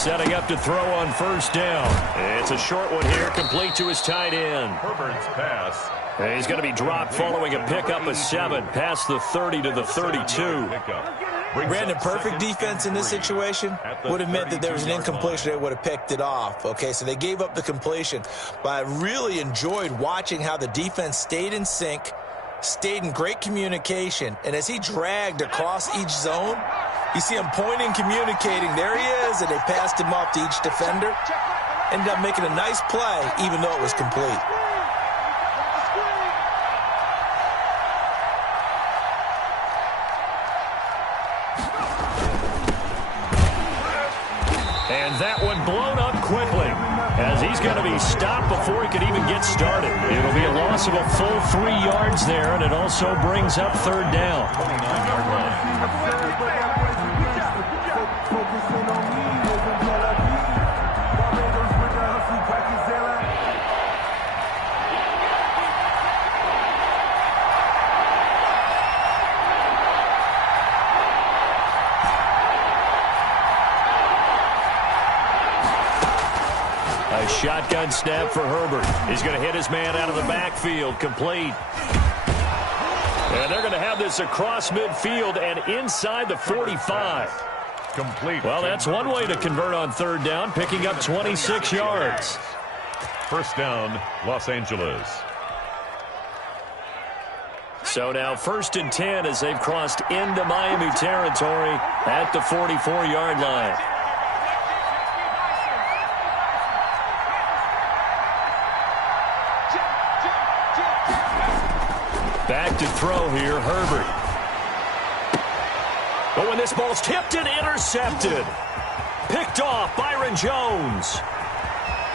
setting up to throw on first down. It's a short one here, complete to his tight end. Herbert's pass. And he's going to be dropped following a pickup of 7 past the 30 to the 32. Brandon, perfect defense in this situation would have meant that there was an incompletion. They would have picked it off. Okay, so they gave up the completion. But I really enjoyed watching how the defense stayed in sync, stayed in great communication, and as he dragged across each zone, you see him pointing, communicating. There he is, and they passed him off to each defender. Ended up making a nice play, even though it was complete. And that one blown up quickly, as he's going to be stopped before he could even get started. It'll be a loss of a full 3 yards there, and it also brings up third down. 29-yard line. A shotgun snap for Herbert. He's going to hit his man out of the backfield, complete. And they're going to have this across midfield and inside the 45. Complete. Well, that's one way to convert on third down, picking up 26 yards. First down, Los Angeles. So now 1st and 10 as they've crossed into Miami territory at the 44-yard line. Back to throw here, Herbert. But when this ball's tipped and intercepted. Picked off, Byron Jones.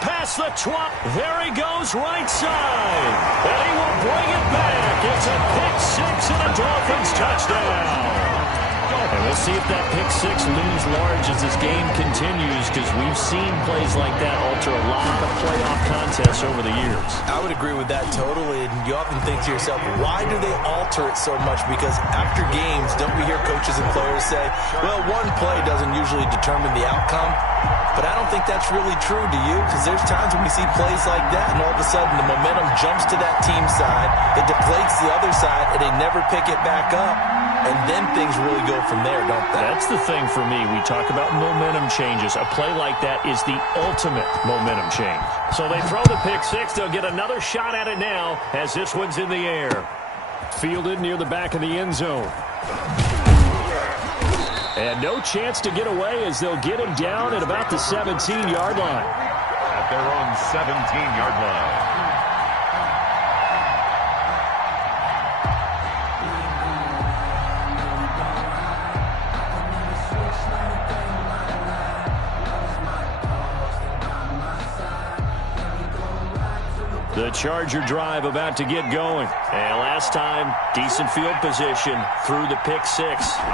Past the 20. There he goes, right side. And he will bring it back. It's a pick 6 and a Dolphins touchdown. And we'll see if that pick 6 looms large as this game continues, because we've seen plays like that alter a lot of playoff contests over the years. I would agree with that totally, and you often think to yourself, why do they alter it so much? Because after games, don't we hear coaches and players say, well, one play doesn't usually determine the outcome? But I don't think that's really true, do you? Because there's times when we see plays like that, and all of a sudden the momentum jumps to that team side, it deflates the other side, and they never pick it back up. And then things really go from there, don't they? That's the thing for me. We talk about momentum changes. A play like that is the ultimate momentum change. So they throw the pick 6. They'll get another shot at it now as this one's in the air. Fielded near the back of the end zone. And no chance to get away as they'll get him down at about the 17-yard line. At their own 17-yard line. The Charger drive about to get going. And last time, decent field position through the pick 6.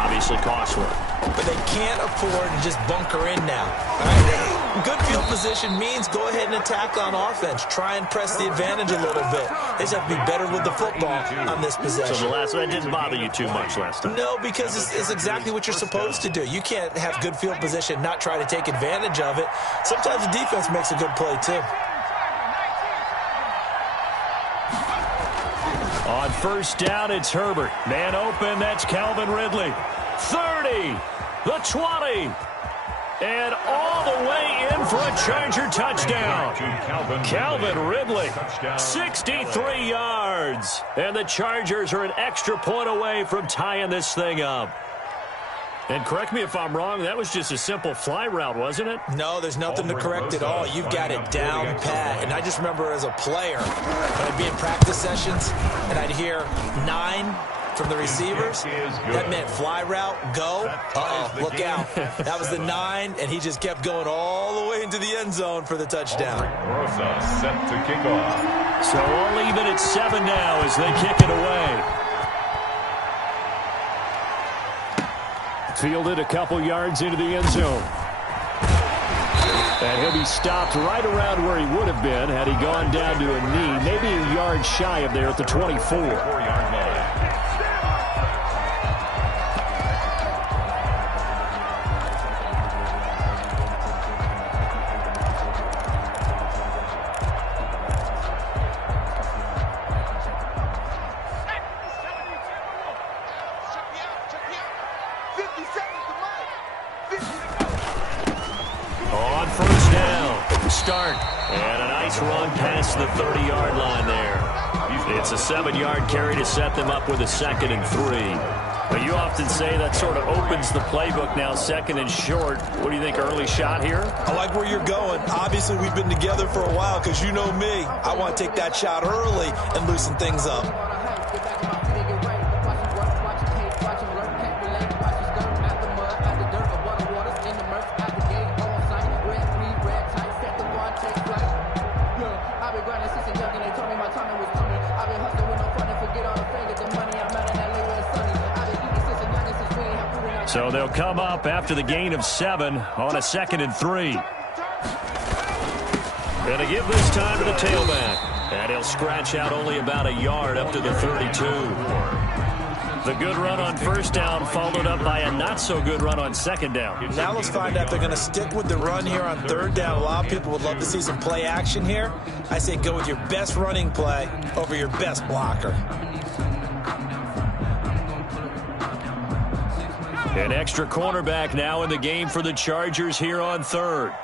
Obviously costly. But they can't afford to just bunker in now. All right? Good field position means go ahead and attack on offense. Try and press the advantage a little bit. They just have to be better with the football on this possession. So that didn't bother you too much last time? No, because it's exactly what you're supposed to do. You can't have good field position, not try to take advantage of it. Sometimes the defense makes a good play, too. On first down, it's Herbert. Man open, that's Calvin Ridley. 30, the 20, and all the way in for a Charger touchdown. Calvin Ridley, 63 yards. And the Chargers are an extra point away from tying this thing up. And correct me if I'm wrong, that was just a simple fly route, wasn't it? No, there's nothing to correct at all. You've got it down pat. And I just remember as a player, when I'd be in practice sessions, and I'd hear 9 from the receivers. That meant fly route, go. Uh-oh, look out. That was the 9, and he just kept going all the way into the end zone for the touchdown. Rosa set to kick off. So all even at 7 now as they kick it away. Fielded a couple yards into the end zone. And he'll be stopped right around where he would have been had he gone down to a knee, maybe a yard shy of there at the 24. 4-yard line. start. And a nice run past the 30-yard line there. It's a 7-yard carry to set them up with a 2nd and 3. But you often say that sort of opens the playbook now, 2nd and short. What do you think, early shot here? I like where you're going. Obviously, we've been together for a while because you know me. I want to take that shot early and loosen things up. So they'll come up after the gain of 7 on a 2nd and 3. Going to give this time to the tailback. And he'll scratch out only about a yard up to the 32. The good run on 1st down followed up by a not-so-good run on 2nd down. Now let's find out if they're going to stick with the run here on 3rd down. A lot of people would love to see some play action here. I say go with your best running play over your best blocker. An extra cornerback now in the game for the Chargers here on 3rd.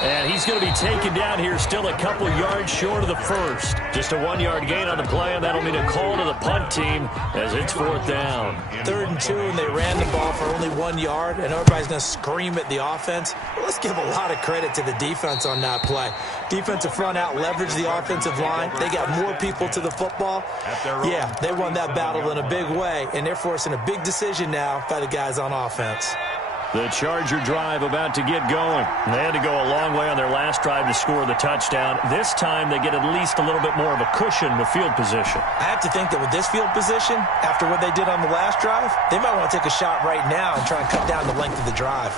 And he's going to be taken down here still a couple yards short of the 1st. Just a 1-yard gain on the play, and that'll mean a call to the punt team as it's 4th down. 3rd and 2, and they ran the ball for only 1 yard, and everybody's going to scream at the offense. Well, let's give a lot of credit to the defense on that play. Defensive front out leveraged the offensive line. They got more people to the football. Yeah, they won that battle in a big way, and they're forcing a big decision now by the guys on offense. The Charger drive about to get going. They had to go a long way on their last drive to score the touchdown. This time they get at least a little bit more of a cushion with field position. I have to think that with this field position, after what they did on the last drive, they might want to take a shot right now and try and cut down the length of the drive.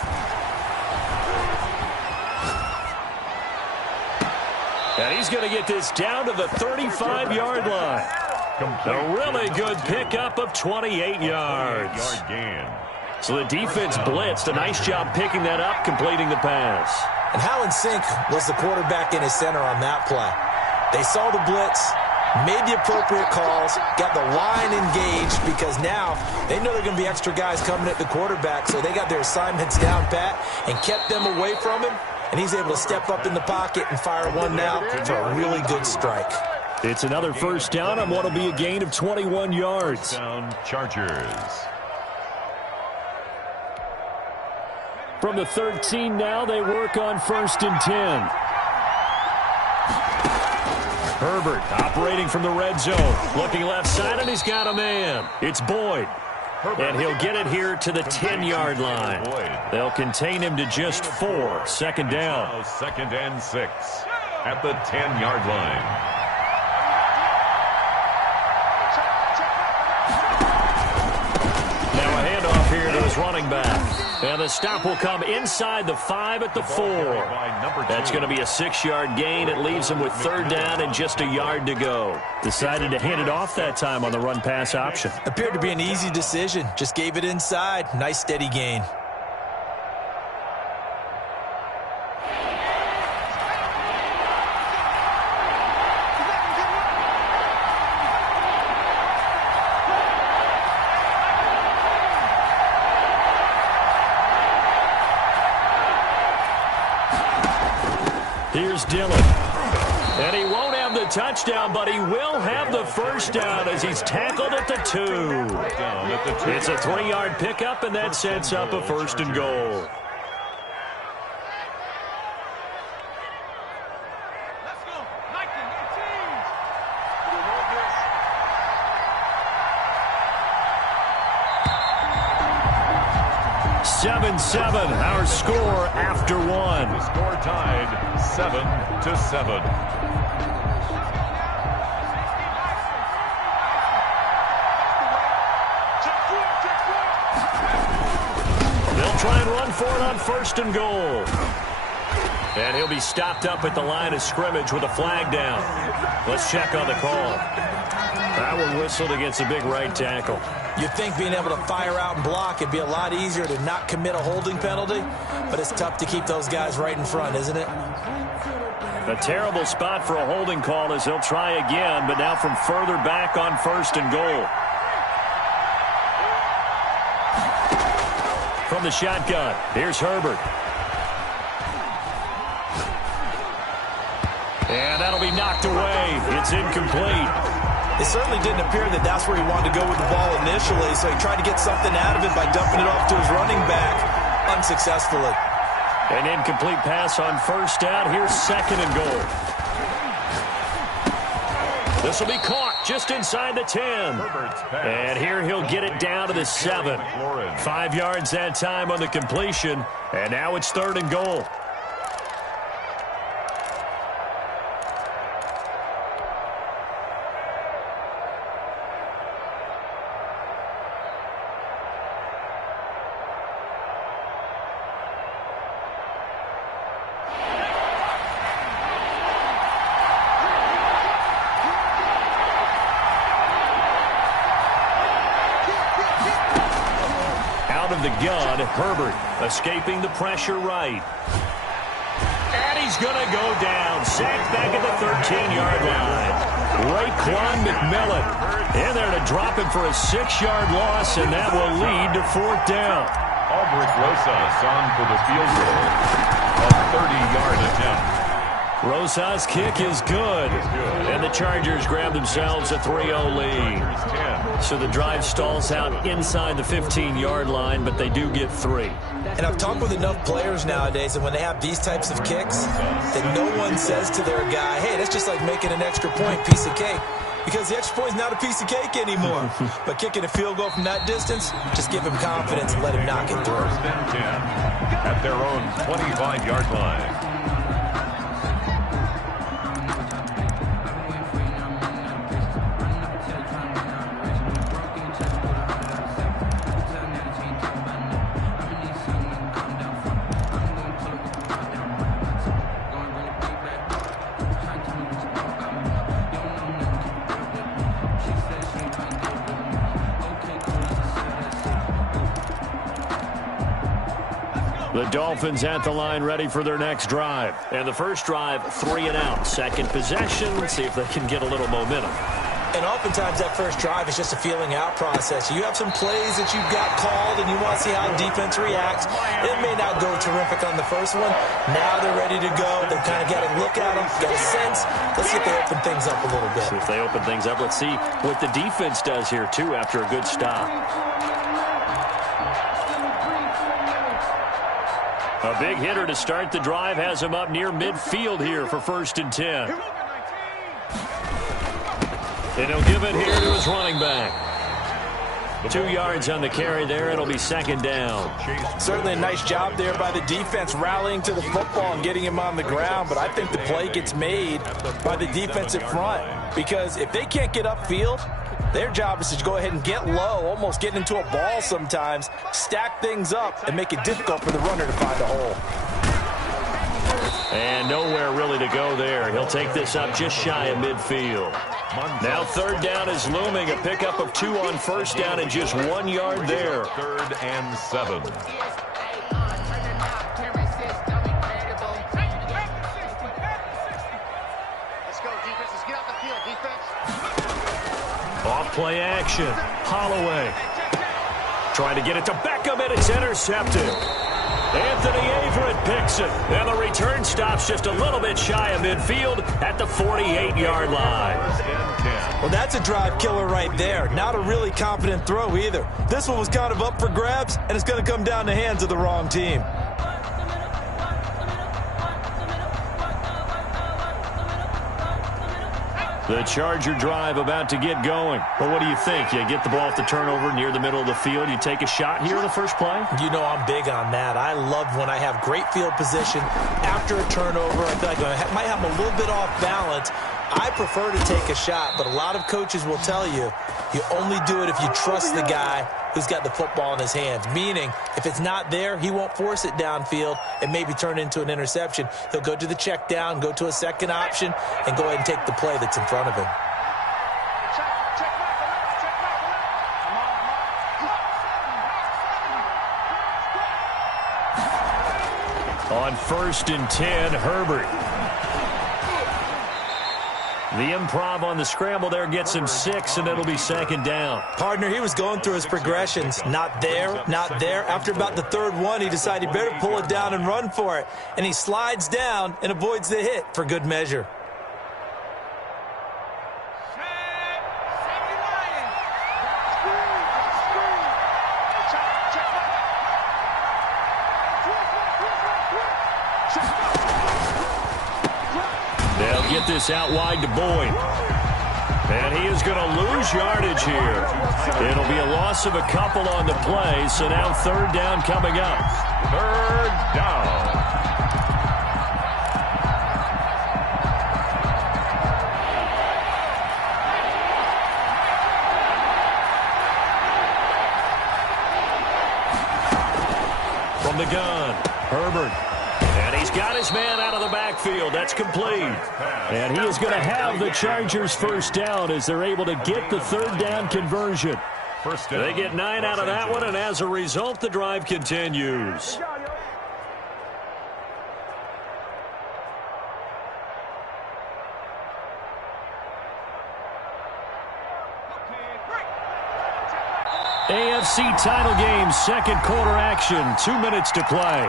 And he's going to get this down to the 35-yard line. A really good pickup of 28 yards. So the defense blitzed. A nice job picking that up, completing the pass. And how in sync was the quarterback in his center on that play? They saw the blitz, made the appropriate calls, got the line engaged because now they know they're going to be extra guys coming at the quarterback, so they got their assignments down pat and kept them away from him, and he's able to step up in the pocket and fire one now for a really good strike. It's another 1st down on what will be a gain of 21 yards. Down Chargers. From the 13 now, they work on 1st and 10. Herbert operating from the red zone. Looking left side, and he's got a man. It's Boyd. And he'll get it here to the 10-yard line. They'll contain him to just 4. 2nd down. 2nd and 6 at the 10-yard line. Now a handoff here to his running back. And the stop will come inside the 5 at the 4. That's going to be a 6-yard gain. It leaves him with 3rd down and just a yard to go. Decided to hand it off that time on the run-pass option. Appeared to be an easy decision. Just gave it inside. Nice steady gain. Here's Dillon. And he won't have the touchdown, but he will have the 1st down as he's tackled at the 2. It's a 3-yard pickup, and that sets up a 1st and goal. Our score after 1. The score tied 7-7. They'll try and run for it on 1st and goal. And he'll be stopped up at the line of scrimmage with a flag down. Let's check on the call. That one whistled against a big right tackle. You'd think being able to fire out and block it'd be a lot easier to not commit a holding penalty, but it's tough to keep those guys right in front, isn't it? A terrible spot for a holding call as he'll try again, but now from further back on 1st and goal. from the shotgun. Here's Herbert. And that'll be knocked away. It's incomplete. It certainly didn't appear that that's where he wanted to go with the ball initially, so he tried to get something out of it by dumping it off to his running back unsuccessfully. An incomplete pass on first down. Here's second and goal. This will be caught just inside the 10. And here he'll get it down to the 7. 5 yards that time on the completion. And now it's third and goal. Of the gun, Herbert escaping the pressure right. And he's going to go down. Sacked back at the 13-yard line. Raekwon McMillan in there to drop him for a 6-yard loss, and that will lead to fourth down. Albrecht Rosas on for the field goal. A 30-yard attempt. Rosas' kick is good. And the Chargers grab themselves a 3-0 lead. So the drive stalls out inside the 15-yard line, but they do get 3. And I've talked with enough players nowadays, and when they have these types of kicks, that no one says to their guy, hey, that's just like making an extra point, piece of cake. Because the extra point is not a piece of cake anymore. But kicking a field goal from that distance, just give him confidence and let him knock it through. First and 10 at their own 25-yard line. The Dolphins at the line ready for their next drive. And the first drive, 3 and out. Second possession. Let's see if they can get a little momentum. And oftentimes that first drive is just a feeling out process. You have some plays that you've got called and you want to see how the defense reacts. It may not go terrific on the first one. Now they're ready to go. They've kind of got to look at them, get a sense. Let's see if they open things up a little bit. See if they open things up. Let's see what the defense does here, too, after a good stop. A big hitter to start the drive has him up near midfield here for first and 10. And he'll give it here to his running back. 2 yards on the carry there. It'll be second down. Certainly a nice job there by the defense rallying to the football and getting him on the ground. But I think the play gets made by the defensive front. Because if they can't get upfield, their job is to go ahead and get low, almost get into a ball sometimes, stack things up, and make it difficult for the runner to find a hole. And nowhere really to go there. He'll take this up just shy of midfield. Now third down is looming. A pickup of 2 on first down and just 1 yard there. 3rd and 7. Off play action. Holloway trying to get it to Beckham, and it's intercepted. Anthony Averett picks it, and the return stops just a little bit shy of midfield at the 48-yard line. Well, that's a drive killer right there. Not a really confident throw either. This one was kind of up for grabs, and it's going to come down the hands of the wrong team. The Charger drive about to get going. Well, what do you think? You get the ball off the turnover near the middle of the field. You take a shot here in the first play? You know I'm big on that. I love when I have great field position after a turnover. I feel like I might have a little bit off balance. I prefer to take a shot, but a lot of coaches will tell you, you only do it if you trust the guy who's got the football in his hands. Meaning, if it's not there, he won't force it downfield and maybe turn it into an interception. He'll go to the check down, go to a second option, and go ahead and take the play that's in front of him. On 1st and 10, Herbert. The improv on the scramble there gets him 6, and it'll be second down. Partner, he was going through his progressions. Not there, not there. After about the third one, he decided he better pull it down and run for it. And he slides down and avoids the hit for good measure. They'll get this out wide to Boyd. And he is going to lose yardage here. It'll be a loss of a couple on the play, so now third down coming up. Third down. From the gun, Herbert. And he's got his man out of the backfield. That's complete. And he is going to have the Chargers first down as they're able to get the third down conversion. First down. They get 9 out of that one, and as a result, the drive continues. AFC title game, second quarter action, 2 minutes to play.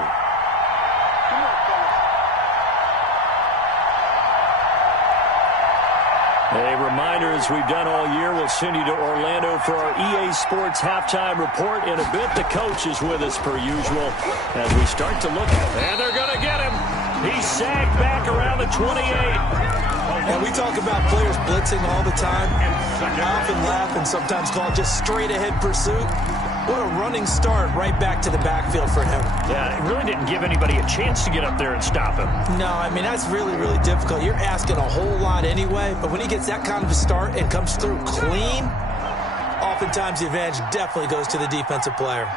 A reminder, as we've done all year, we'll send you to Orlando for our EA Sports halftime report. In a bit, the coach is with us per usual as we start to look. And they're going to get him. He's sagged back around the 28. And we talk about players blitzing all the time. I often laugh and sometimes call it just straight-ahead pursuit. What a running start right back to the backfield for him. Yeah, it really didn't give anybody a chance to get up there and stop him. No, I mean, that's really, really difficult. You're asking a whole lot anyway, but when he gets that kind of a start and comes through clean, oftentimes the advantage definitely goes to the defensive player.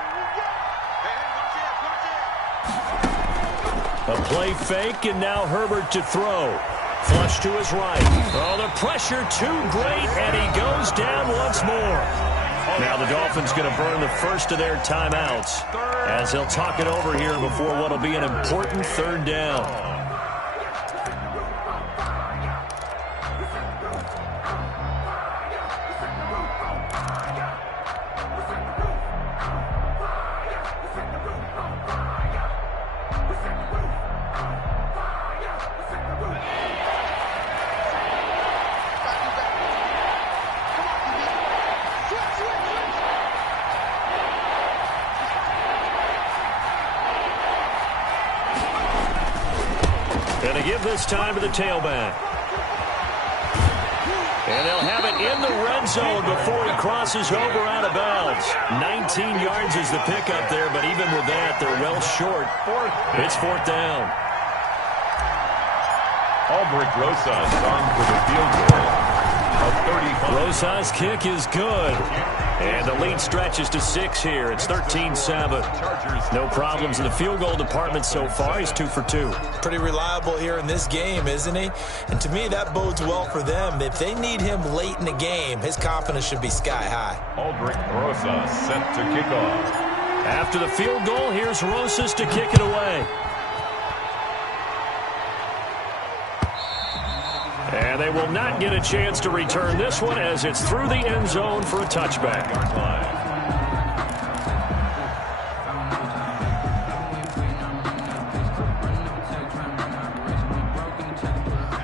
A play fake, and now Herbert to throw. Flush to his right. Oh, the pressure too great, and he goes down once more. Now the Dolphins going to burn the first of their timeouts as they'll talk it over here before what will be an important third down. And to give this time to the tailback. And they'll have it in the red zone before he crosses over out of bounds. 19 yards is the pickup there, but even with that, they're well short. It's fourth down. Albrecht Rosas on for the field goal of 35. Rosas' kick is good. And the lead stretches to 6 here. It's 13-7. No problems in the field goal department so far. He's 2 for 2. Pretty reliable here in this game, isn't he? And to me, that bodes well for them. If they need him late in the game, his confidence should be sky high. Albrecht Rosas set to kick off. After the field goal, here's Rosas to kick it away. And they will not get a chance to return this one as it's through the end zone for a touchback.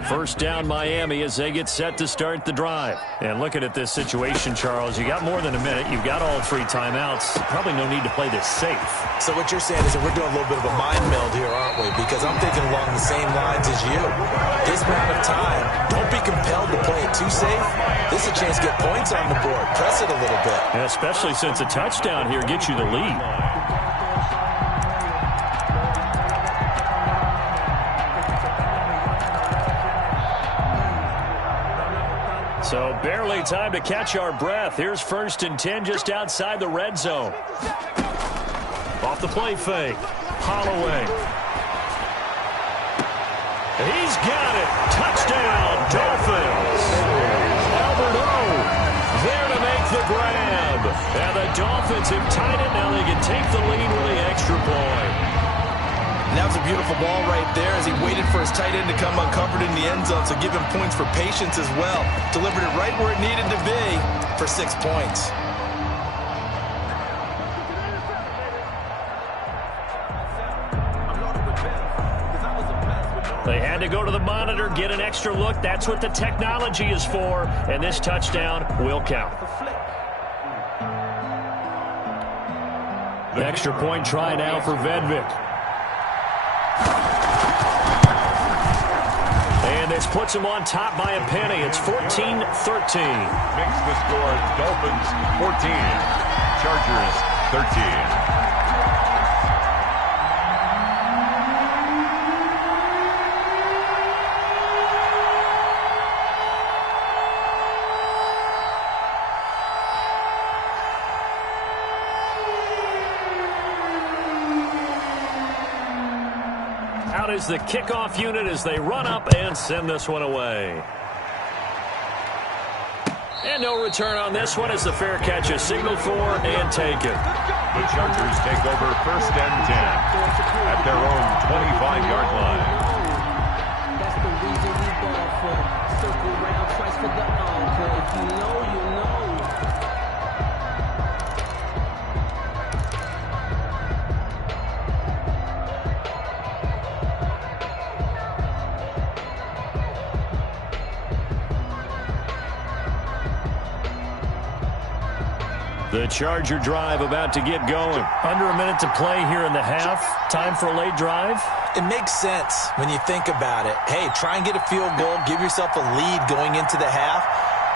First down Miami as they get set to start the drive. And looking at this situation, Charles, you got more than a minute. You've got all 3 timeouts. Probably no need to play this safe. So what you're saying is that we're doing a little bit of a mind meld here, aren't we? Because I'm thinking along the same lines as you. This amount of time, don't be compelled to play it too safe. This is a chance to get points on the board. Press it a little bit. And especially since a touchdown here gets you the lead. So barely time to catch our breath. Here's 1st and 10 just outside the red zone. Off the play fake. Holloway. He's got it. Touchdown, Dolphins. Albert O there to make the grab. And the Dolphins have tied it. Now they can take the lead with the extra point. that was a beautiful ball right there as he waited for his tight end to come uncovered in the end zone, so give him points for patience as well. Delivered it right where it needed to be for 6 points. They had to go to the monitor, get an extra look. That's what the technology is for, and this touchdown will count. Extra point try now for Vedvik. And this puts him on top by a penny. It's 14-13. Makes the score Dolphins 14, Chargers 13. Out is the kickoff unit as they run up and send this one away. And no return on this one as the fair catch is signaled for and taken. The Chargers take over 1st and 10 at their own 25-yard line. That's the reason we ball for. Circle round twice for the encore. If you know, you know. The Charger drive about to get going. Under a minute to play here in the half. Time for a late drive. It makes sense when you think about it. Hey, try and get a field goal. Give yourself a lead going into the half.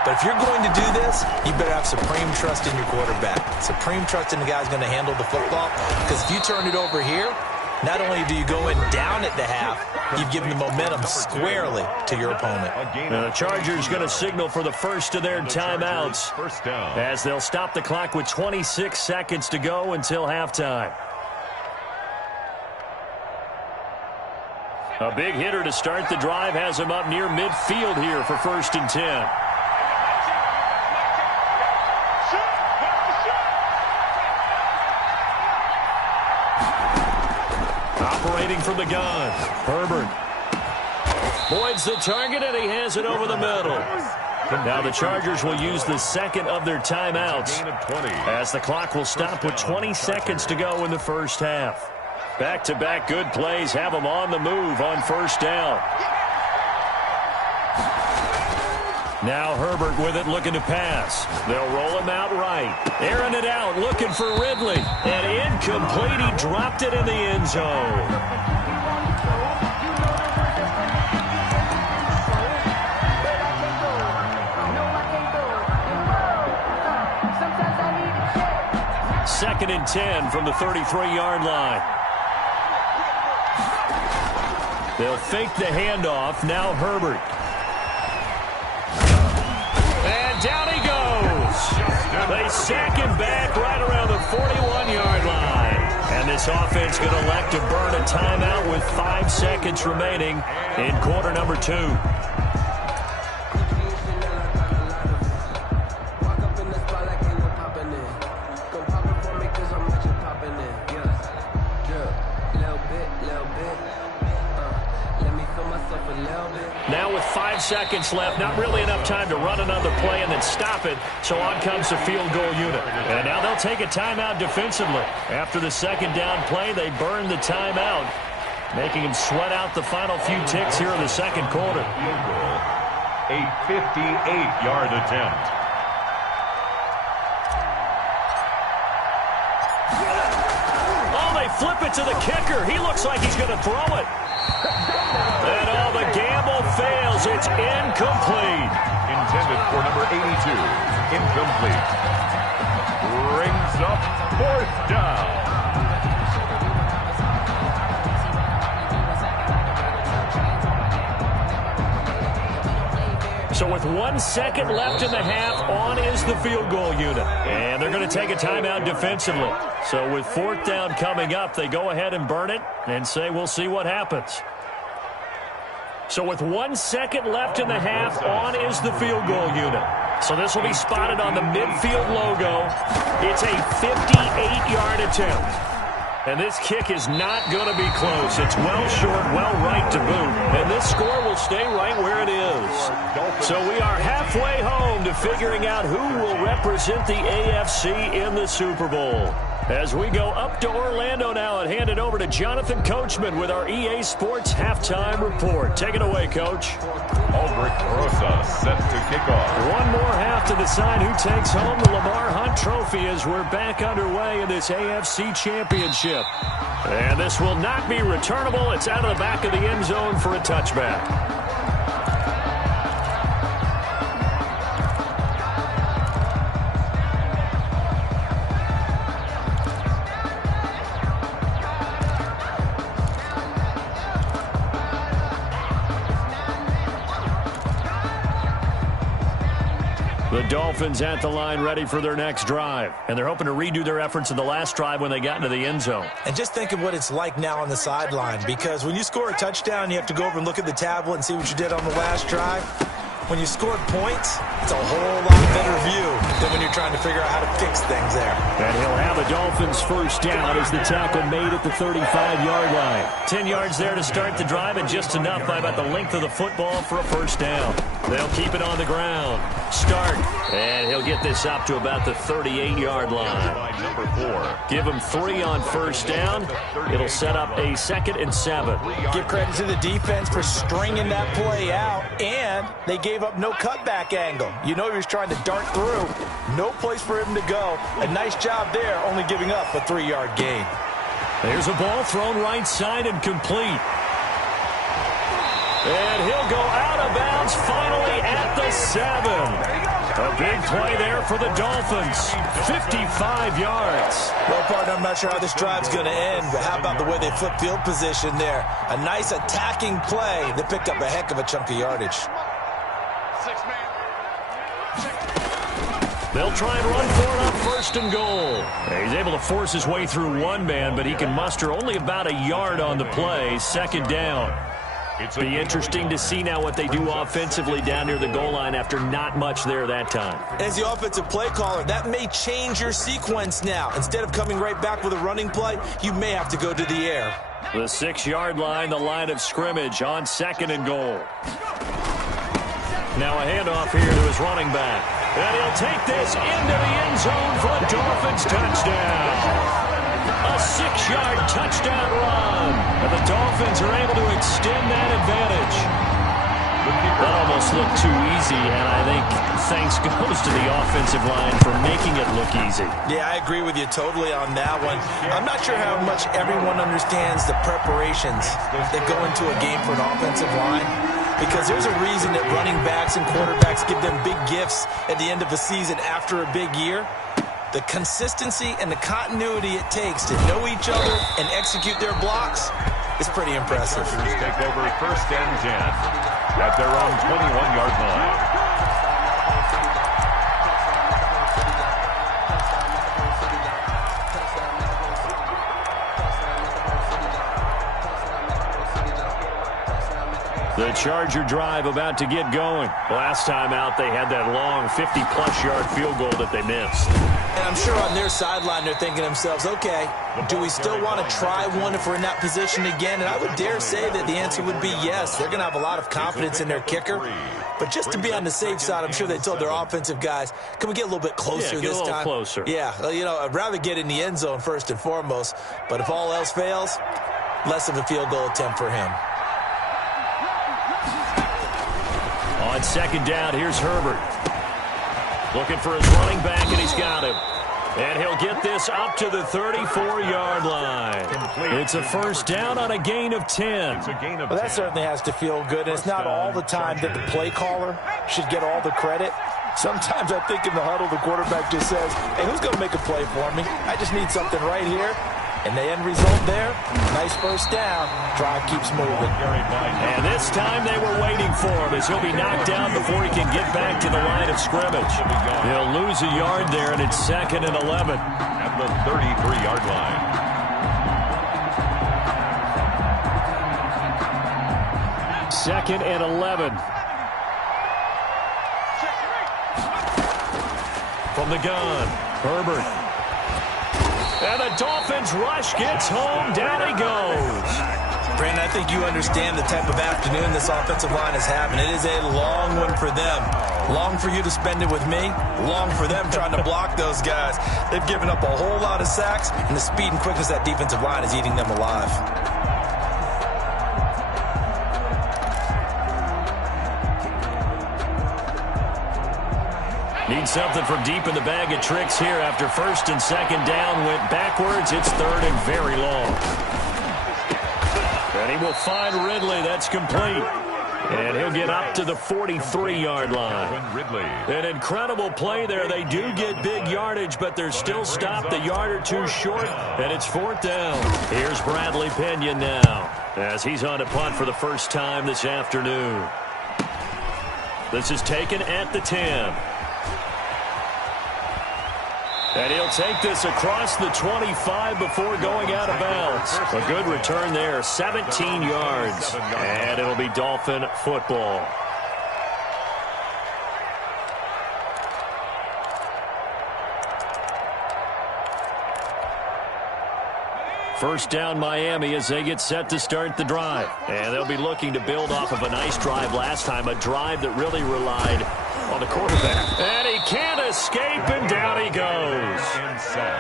But if you're going to do this, you better have supreme trust in your quarterback. Supreme trust in the guy who's going to handle the football. Because if you turn it over here, not only do you go in down at the half, you've given the momentum squarely to your opponent. Now the Chargers going to signal for the first of their timeouts as they'll stop the clock with 26 seconds to go until halftime. A big hitter to start the drive has him up near midfield here for 1st and 10. Operating from the gun, Herbert voids the target, and he has it over the middle. Now the Chargers will use the second of their timeouts as the clock will stop with 20 seconds to go in the first half. Back-to-back good plays have them on the move on 1st down. Now Herbert with it, looking to pass. They'll roll him out right. Airing it out, looking for Ridley. And incomplete, he dropped it in the end zone. Second and 10 from the 33-yard line. They'll fake the handoff. Now Herbert. And down he goes. They sack him back right around the 41-yard line. And this offense going to elect to burn a timeout with 5 seconds remaining in quarter number 2. Now with 5 seconds left, not really enough time to run another play and then stop it, so on comes the field goal unit. And now they'll take a timeout defensively. After the second down play, they burn the timeout, making him sweat out the final few ticks here in the second quarter. A 58-yard attempt. Oh, they flip it to the kicker. He looks like he's going to throw it. And all the gamble fails. It's incomplete. Intended for number 82. Incomplete. Brings up 4th down. So with 1 second left in the half, on is the field goal unit. And they're going to take a timeout defensively. So with 4th down coming up, they go ahead and burn it and say we'll see what happens. So with 1 second left in the half, on is the field goal unit. So this will be spotted on the midfield logo. It's a 58-yard attempt. And this kick is not going to be close. It's well short, well right to boot. And this score will stay right where it is. So we are halfway home to figuring out who will represent the AFC in the Super Bowl. As we go up to Orlando now and hand it over to Jonathan Coachman with our EA Sports Halftime Report. Take it away, Coach. Aldrich Rosa set to kick off. One more half to decide who takes home the Lamar Hunt Trophy as we're back underway in this AFC Championship. And this will not be returnable. It's out of the back of the end zone for a touchback. The Dolphins at the line ready for their next drive. And they're hoping to redo their efforts in the last drive when they got into the end zone. And just think of what it's like now on the sideline, because when you score a touchdown, you have to go over and look at the tablet and see what you did on the last drive. When you scored points, it's a whole lot better view than when you're trying to figure out how to fix things there. And he'll have a Dolphins first down as the tackle made at the 35-yard line. 10 yards there to start the drive, and just enough by about the length of the football for a first down. They'll keep it on the ground. Start. And he'll get this up to about the 38-yard line. Number 4. Give him 3 on first down. It'll set up a 2nd and 7. Give credit to the defense for stringing that play out, and they gave up no cutback angle. You know he was trying to dart through. No place for him to go. A nice job there, only giving up a 3-yard gain. There's a ball thrown right side and complete. And he'll go out of bounds finally at the 7. A big play there for the Dolphins. 55 yards. Well, partner, I'm not sure how this drive's going to end, but how about the way they flip field position there? A nice attacking play that picked up a heck of a chunk of yardage. They'll try and run for it on first and goal. He's able to force his way through one man, but he can muster only about a yard on the play. 2nd down. It'll be interesting to see now what they do offensively down near the goal line after not much there that time. As the offensive play caller, that may change your sequence now. Instead of coming right back with a running play, you may have to go to the air. The 6-yard line, the line of scrimmage on 2nd and goal. Now a handoff here to his running back. And he'll take this into the end zone for a Dolphins touchdown. A 6-yard touchdown run. And the Dolphins are able to extend that advantage. That almost looked too easy, and I think thanks goes to the offensive line for making it look easy. Yeah, I agree with you totally on that one. I'm not sure how much everyone understands the preparations that go into a game for an offensive line, because there's a reason that running backs and quarterbacks give them big gifts at the end of a season after a big year. The consistency and the continuity it takes to know each other and execute their blocks is pretty impressive. The Chargers take over 1st and 10 at their own 21-yard line. The Charger drive about to get going. Last time out, they had that long 50-plus yard field goal that they missed. And I'm sure on their sideline, they're thinking to themselves, okay, do we still want to try one if we're in that position again? And I would dare say that the answer would be yes. They're going to have a lot of confidence in their kicker. But just to be on the safe side, I'm sure they told their offensive guys, can we get a little bit closer this time? Closer. Yeah, well, you know, I'd rather get in the end zone first and foremost. But if all else fails, less of a field goal attempt for him. On 2nd down, here's Herbert. Looking for his running back, and he's got him. And he'll get this up to the 34-yard line. It's a first down on a gain of 10. Well, that certainly has to feel good. And it's not all the time that the play caller should get all the credit. Sometimes I think in the huddle, the quarterback just says, hey, who's going to make a play for me? I just need something right here. And the end result there, nice first down. Drive keeps moving. And this time they were waiting for him as he'll be knocked down before he can get back to the line of scrimmage. He'll lose a yard there, and it's 2nd and 11. At the 33-yard line. Second and 11. From the gun, Herbert. And the Dolphins rush gets home. Down he goes. Brandon, I think you understand the type of afternoon this offensive line is having. It is a long one for them. Long for you to spend it with me. Long for them trying to block those guys. They've given up a whole lot of sacks, and the speed and quickness of that defensive line is eating them alive. Need something from deep in the bag of tricks here after first and second down went backwards. It's third and very long. And he will find Ridley. That's complete. And he'll get up to the 43-yard line. An incredible play there. They do get big yardage, but they're still stopped a yard or two short, and it's fourth down. Here's Bradley Pinion now as he's on a punt for the first time this afternoon. This is taken at the 10. And he'll take this across the 25 before going out of bounds. A good return there, 17 yards. And it'll be Dolphin football. First down Miami as they get set to start the drive. And they'll be looking to build off of a nice drive last time, a drive that really relied on the quarterback. And he can't escape, and down he goes.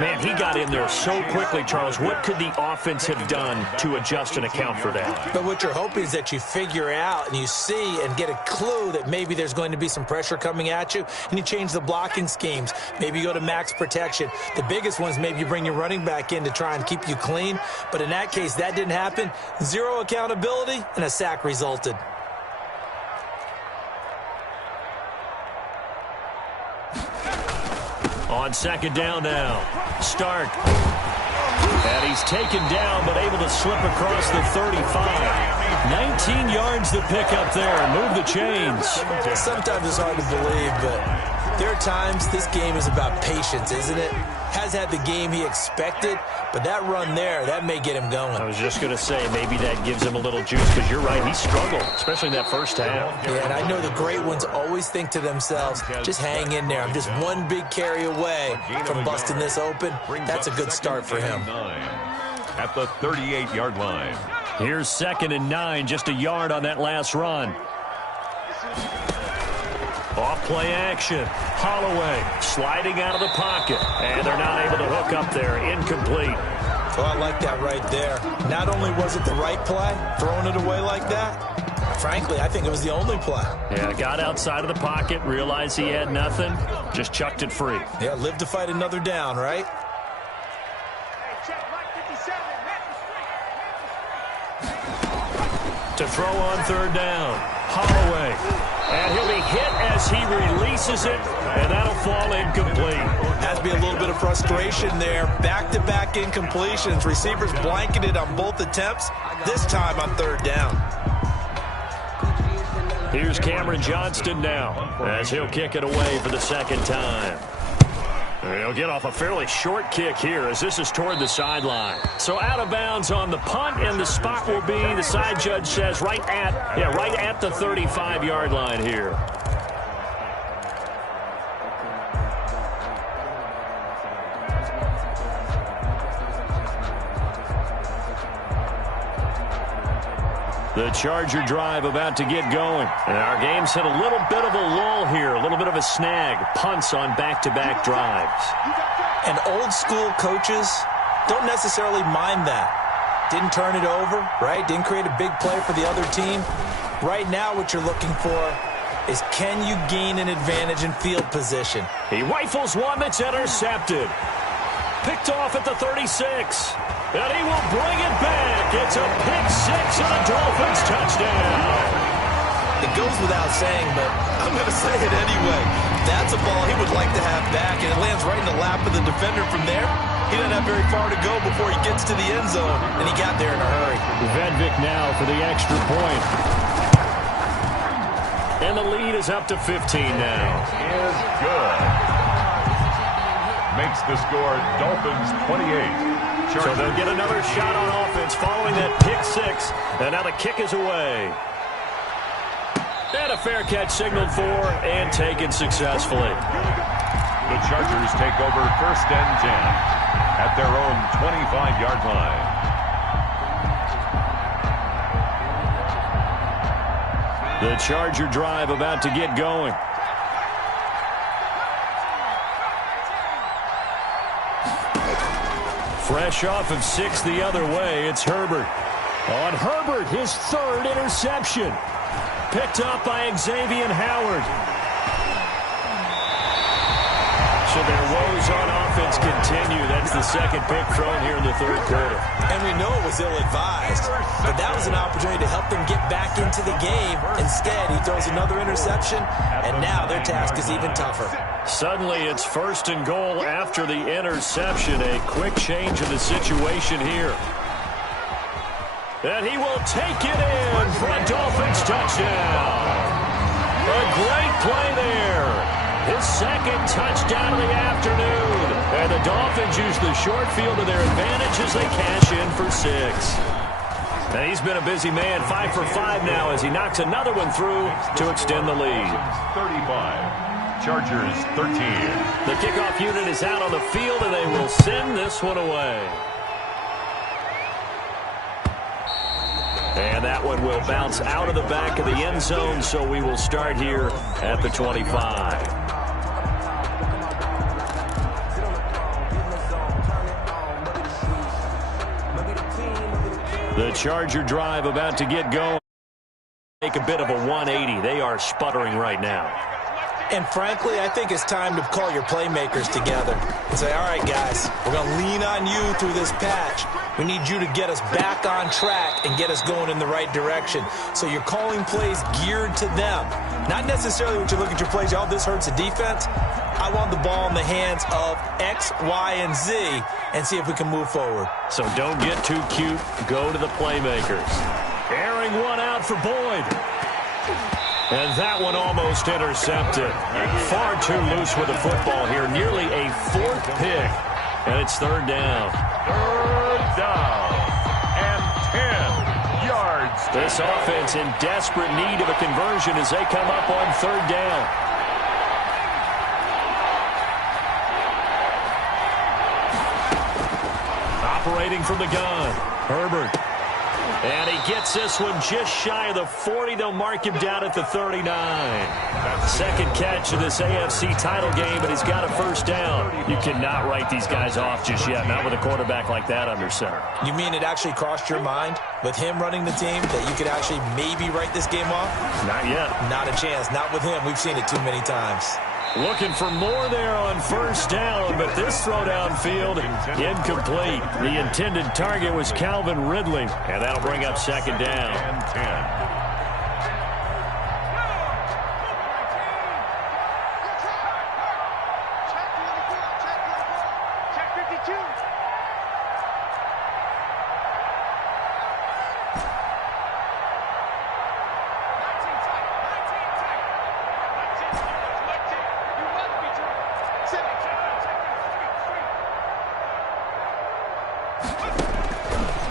Man, he got in there so quickly, Charles. What could the offense have done to adjust and account for that? But what you're hoping is that you figure out and you see and get a clue that maybe there's going to be some pressure coming at you, and you change the blocking schemes. Maybe you go to max protection. The biggest one is maybe you bring your running back in to try and keep you clean. But in that case, that didn't happen. Zero accountability, and a sack resulted. On second down now. Stark. And he's taken down, but able to slip across the 35. 19 yards to pick up there. Move the chains. Sometimes it's hard to believe, but there are times this game is about patience, isn't it? Has had the game he expected, but that run there, that may get him going. I was just going to say, maybe that gives him a little juice, because you're right, he struggled, especially in that first half. Yeah, and I know the great ones always think to themselves, just hang in there. I'm just one big carry away from busting this open. That's a good start for him. At the 38-yard line. Here's 2nd and 9, just a yard on that last run. Off play action. Holloway sliding out of the pocket. And they're not able to hook up there. Incomplete. Well, I like that right there. Not only was it the right play, throwing it away like that, frankly, I think it was the only play. Yeah, got outside of the pocket, realized he had nothing, just chucked it free. Yeah, live to fight another down, right? To throw on third down. Holloway. And he'll be hit as he releases it, and that'll fall incomplete. Has to be a little bit of frustration there. Back-to-back incompletions. Receivers blanketed on both attempts, this time on third down. Here's Cameron Johnston now as he'll kick it away for the second time. He'll get off a fairly short kick here as this is toward the sideline. So out of bounds on the punt, and the spot will be, the side judge says, right at the 35-yard line here. The Charger drive about to get going. And our game's hit a little bit of a lull here, a little bit of a snag. Punts on back-to-back drives. And old-school coaches don't necessarily mind that. Didn't turn it over, right? Didn't create a big play for the other team. Right now what you're looking for is, can you gain an advantage in field position? He rifles one that's intercepted. Picked off at the 36. And he will bring it back. It's a pick six and a Dolphins touchdown. It goes without saying, but I'm going to say it anyway. That's a ball he would like to have back, and it lands right in the lap of the defender from there. He doesn't have very far to go before he gets to the end zone, and he got there in a hurry. Vedvik now for the extra point. And the lead is up to 15 now. Is good. Makes the score Dolphins 28. So they'll get another shot on offense following that pick six. And now the kick is away. And a fair catch signaled for and taken successfully. The Chargers take over 1st and 10. at their own 25-yard line. The Charger drive about to get going. Fresh off of 6 the other way, it's Herbert. On Herbert, his 3rd interception. Picked up by Xavier Howard. So their woes on offense continue. That's the 2nd pick thrown here in the 3rd quarter. And we know it was ill-advised, but that was an opportunity to help them get back into the game. Instead, he throws another interception, and now their task is even tougher. Suddenly, it's 1st and goal after the interception. A quick change of the situation here. And he will take it in for a Dolphins touchdown. A great play there. His 2nd touchdown of the afternoon. And the Dolphins use the short field to their advantage as they cash in for 6. And he's been a busy man, 5 for 5 now as he knocks another one through to extend the lead. 35, Chargers 13. The kickoff unit is out on the field, and they will send this one away. And that one will bounce out of the back of the end zone, so we will start here at the 25. The Charger drive about to get going. Make a bit of a 180. They are sputtering right now. And frankly, I think it's time to call your playmakers together and say, all right, guys, we're going to lean on you through this patch. We need you to get us back on track and get us going in the right direction. So you're calling plays geared to them. Not necessarily when you look at your plays, oh, this hurts the defense. I want the ball in the hands of X, Y, and Z and see if we can move forward. So don't get too cute. Go to the playmakers. Airing one out for Boyd. And that one almost intercepted. Far too loose with the football here. Nearly a 4th pick. And it's 3rd down. 3rd down. And 10 yards. This offense in desperate need of a conversion as they come up on 3rd down. Operating from the gun. Herbert. And he gets this one just shy of the 40. They'll mark him down at the 39. 2nd catch of this AFC title game, but he's got a 1st down. You cannot write these guys off just yet, not with a quarterback like that under center. You mean it actually crossed your mind with him running the team that you could actually maybe write this game off? Not yet. Not a chance. Not with him. We've seen it too many times. Looking for more there on 1st down, but this throw downfield incomplete. The intended target was Calvin Ridley, and that'll bring up 2nd down. And 10.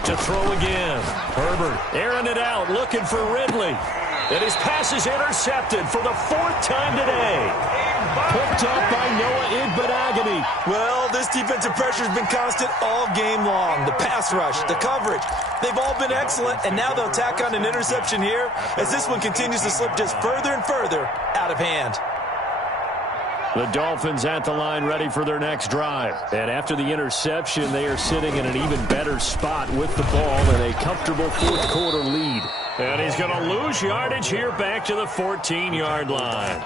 To throw again. Herbert airing it out, looking for Ridley. And his pass is intercepted for the 4th time today. Picked up by Noah Igbenogany. Well, this defensive pressure has been constant all game long. The pass rush, the coverage, they've all been excellent, and now they'll tack on an interception here as this one continues to slip just further and further out of hand. The Dolphins at the line ready for their next drive. And after the interception, they are sitting in an even better spot with the ball and a comfortable 4th quarter lead. And he's going to lose yardage here back to the 14-yard line.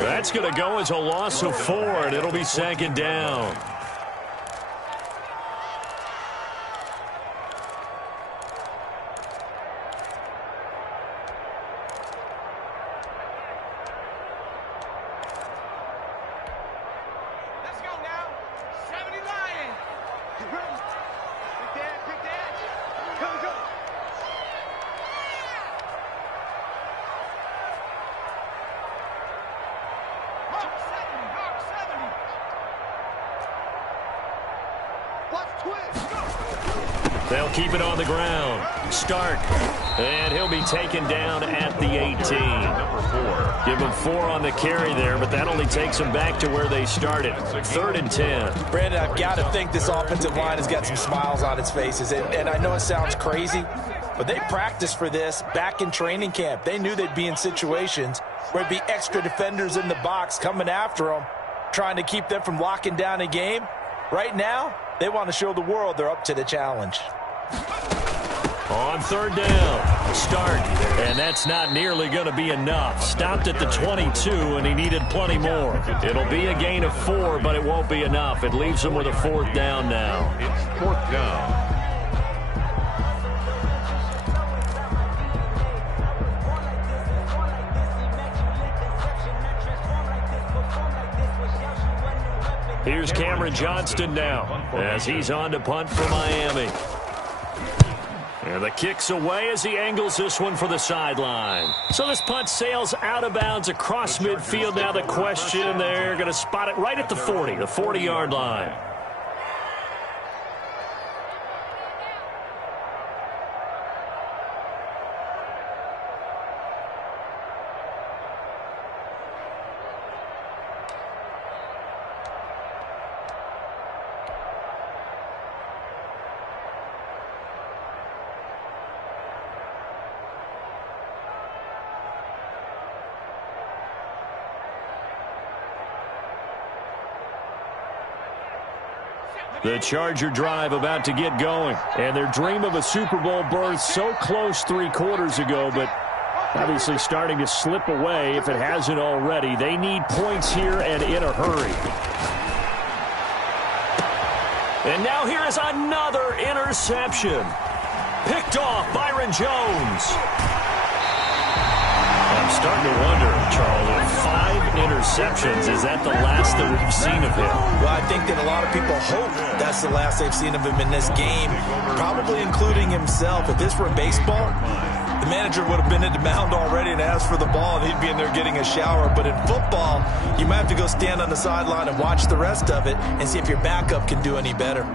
That's going to go as a loss of 4, and it'll be 2nd down. They'll keep it on the ground. Stark. And he'll be taken down at the 18. Number 4. Give him 4 on the carry there, but that only takes them back to where they started. 3rd and 10. Brandon, I've got to think this offensive line has got some smiles on its faces. And I know it sounds crazy, but they practiced for this back in training camp. They knew they'd be in situations where there'd be extra defenders in the box coming after them, trying to keep them from locking down a game. Right now, they want to show the world they're up to the challenge. On 3rd down, Stark, and that's not nearly going to be enough. Stopped at the 22, and he needed plenty more. It'll be a gain of 4, but it won't be enough. It leaves him with a 4th down now. It's 4th down. Here's Cameron Johnston now as he's on to punt for Miami. And the kick's away as he angles this one for the sideline. So this punt sails out of bounds across midfield. Now the question, they're going to spot it right at the 40, the 40-yard line. The Charger drive about to get going. And their dream of a Super Bowl berth so close 3 quarters ago, but obviously starting to slip away if it hasn't already. They need points here and in a hurry. And now here is another interception. Picked off Byron Jones. I'm starting to wonder, Charles, 5 interceptions, is that the last that we've seen of him? Well, I think that a lot of people hope that's the last they've seen of him in this game, probably including himself. If this were baseball, the manager would have been at the mound already and asked for the ball, and he'd be in there getting a shower. But in football, you might have to go stand on the sideline and watch the rest of it and see if your backup can do any better.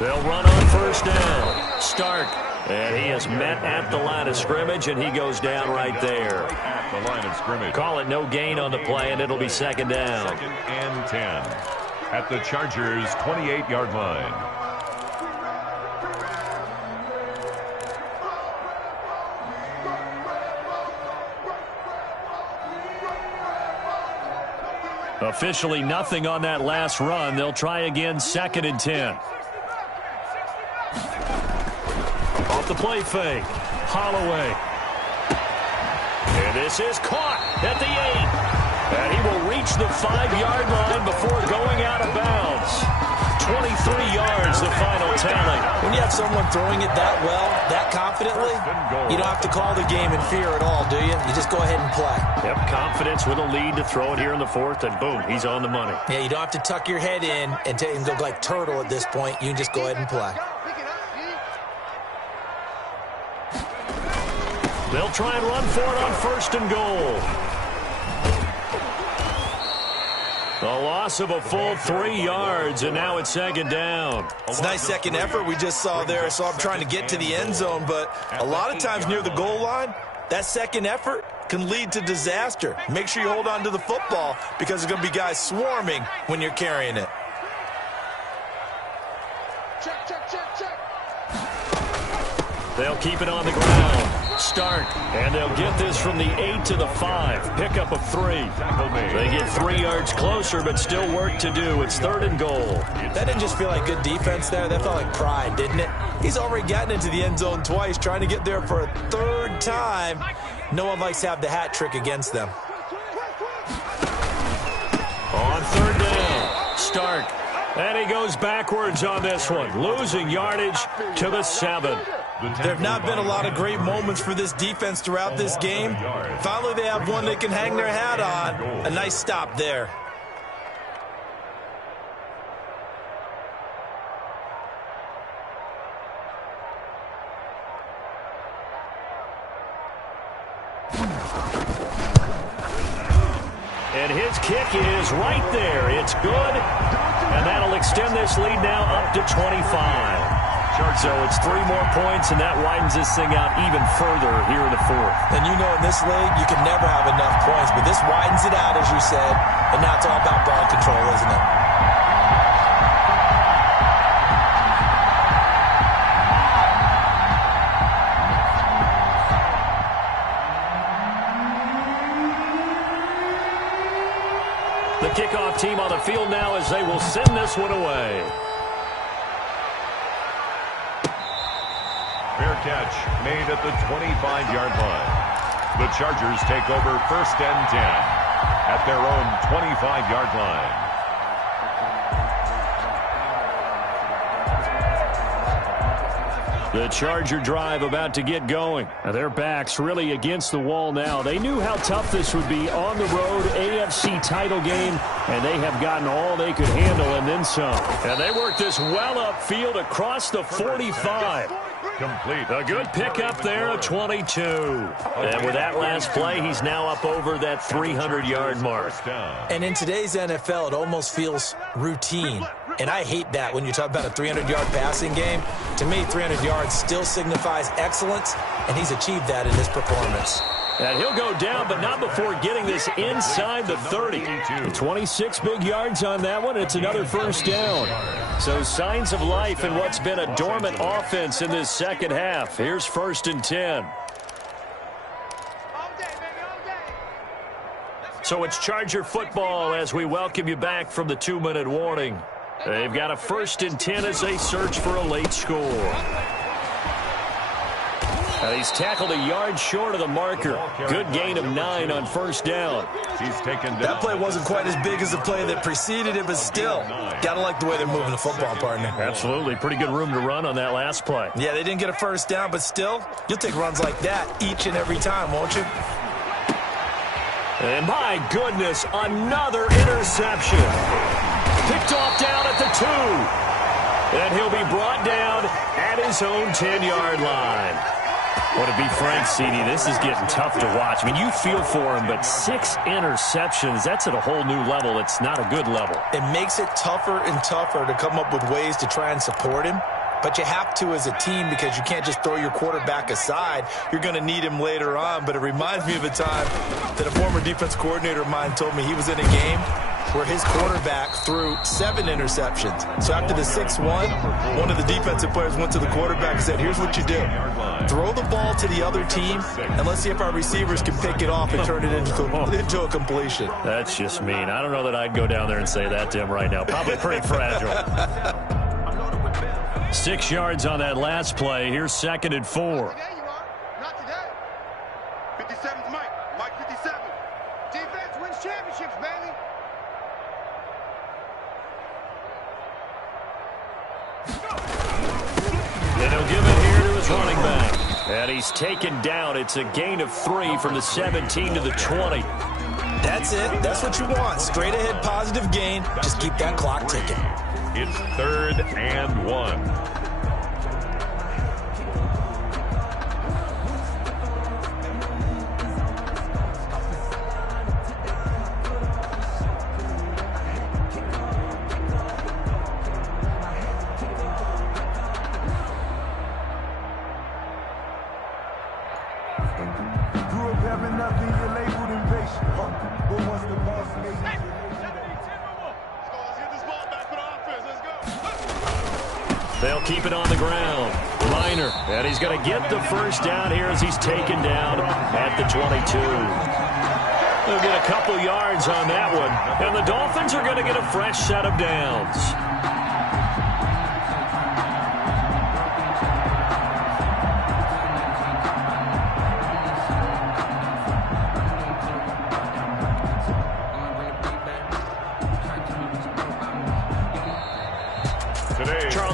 They'll run on 1st down. Stark. And he is met at the line of scrimmage, and he goes down right there. Right at the line of scrimmage. Call it no gain on the play, and it'll be 2nd down. 2nd and 10 at the Chargers' 28-yard line. Officially nothing on that last run. They'll try again, 2nd and 10. Off the play fake. Holloway. And this is caught at the 8. And he will reach the 5-yard line before going out of bounds. 23 yards, the final tally. When you have someone throwing it that well, that confidently, you don't have to call the game in fear at all, do you? You just go ahead and play. Yep, confidence with a lead to throw it here in the 4th, and boom, he's on the money. Yeah, you don't have to tuck your head in and go like turtle at this point. You can just go ahead and play. They'll try and run for it on 1st and goal. A loss of a full 3 yards, and now it's 2nd down. It's a nice second effort we just saw there. So I'm trying to get to the end zone, but a lot of times near the goal line, that second effort can lead to disaster. Make sure you hold on to the football because there's going to be guys swarming when you're carrying it. They'll keep it on the ground. Stark, and they'll get this from the 8 to the 5. Pickup of 3. They get 3 yards closer, but still work to do. It's 3rd and goal. That didn't just feel like good defense there. That felt like pride, didn't it? He's already gotten into the end zone twice, trying to get there for a 3rd time. No one likes to have the hat trick against them. On 3rd down, Stark. And he goes backwards on this one, losing yardage to the 7. There have not been a lot of great moments for this defense throughout this game. Finally, they have one they can hang their hat on. A nice stop there. And his kick is right there. It's good. And that'll extend this lead now up to 25. So it's 3 more points, and that widens this thing out even further here in the fourth. And you know in this league, you can never have enough points, but this widens it out, as you said, and now it's all about ball control, isn't it? The kickoff team on the field now as they will send this one away. Fair catch made at the 25-yard line. The Chargers take over 1st and 10 at their own 25-yard line. The Charger drive about to get going. Now their backs really against the wall now. They knew how tough this would be on the road, AFC title game, and they have gotten all they could handle and then some. And they work this well upfield across the 45. Complete. A good pickup there, a 22. And with that last play, he's now up over that 300-yard mark. And in today's NFL, it almost feels routine. And I hate that when you talk about a 300-yard passing game. To me, 300 yards still signifies excellence, and he's achieved that in this performance. And he'll go down, but not before getting this inside the 30. 26 big yards on that one. It's another first down. So signs of life in what's been a dormant offense in this second half. Here's 1st and 10. So it's Charger football as we welcome you back from the 2-minute warning. They've got a 1st and 10 as they search for a late score. He's tackled a yard short of the marker. Good gain of 9 on 1st down. He's taken down. That play wasn't quite as big as the play that preceded it, but still, gotta like the way they're moving the football, partner. Absolutely. Pretty good room to run on that last play. Yeah, they didn't get a 1st down, but still, you'll take runs like that each and every time, won't you? And my goodness, another interception. Picked off down at the 2. And he'll be brought down at his own 10-yard line. Well, to be frank, CD, this is getting tough to watch. I mean, you feel for him, but 6 interceptions, that's at a whole new level. It's not a good level. It makes it tougher and tougher to come up with ways to try and support him. But you have to as a team because you can't just throw your quarterback aside. You're going to need him later on. But it reminds me of a time that a former defense coordinator of mine told me he was in a game where his quarterback threw 7 interceptions. So after the 6-1, one of the defensive players went to the quarterback and said, here's what you do. Throw the ball to the other team, and let's see if our receivers can pick it off and turn it into a completion. That's just mean. I don't know that I'd go down there and say that to him right now. Probably pretty fragile. 6 yards on that last play. Here's 2nd and 4. Not today. 57's Mike. Mike 57. Defense wins championships, baby. And he'll give it here to his running back. And he's taken down. It's a gain of 3 from the 17 to the 20. That's it. That's what you want. Straight ahead positive gain. Just keep that clock ticking. It's 3rd and 1. They'll keep it on the ground. Minor, and he's going to get the first down here as he's taken down at the 22. They'll get a couple yards on that one, and the Dolphins are going to get a fresh set of downs.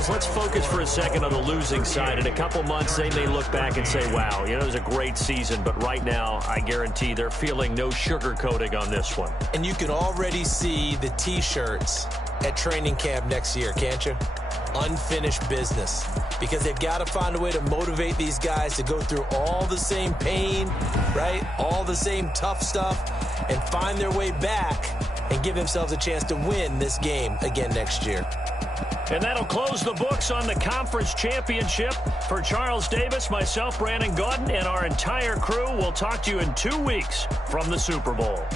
Let's focus for a second on the losing side. In a couple months, they may look back and say, wow, it was a great season. But right now, I guarantee they're feeling no sugarcoating on this one. And you can already see the T-shirts at training camp next year, can't you? Unfinished business. because they've got to find a way to motivate these guys to go through all the same pain, right? All the same tough stuff, and find their way back and give themselves a chance to win this game again next year. And that'll close the books on the conference championship. For Charles Davis, myself, Brandon Gaudin, and our entire crew, we'll talk to you in 2 weeks from the Super Bowl.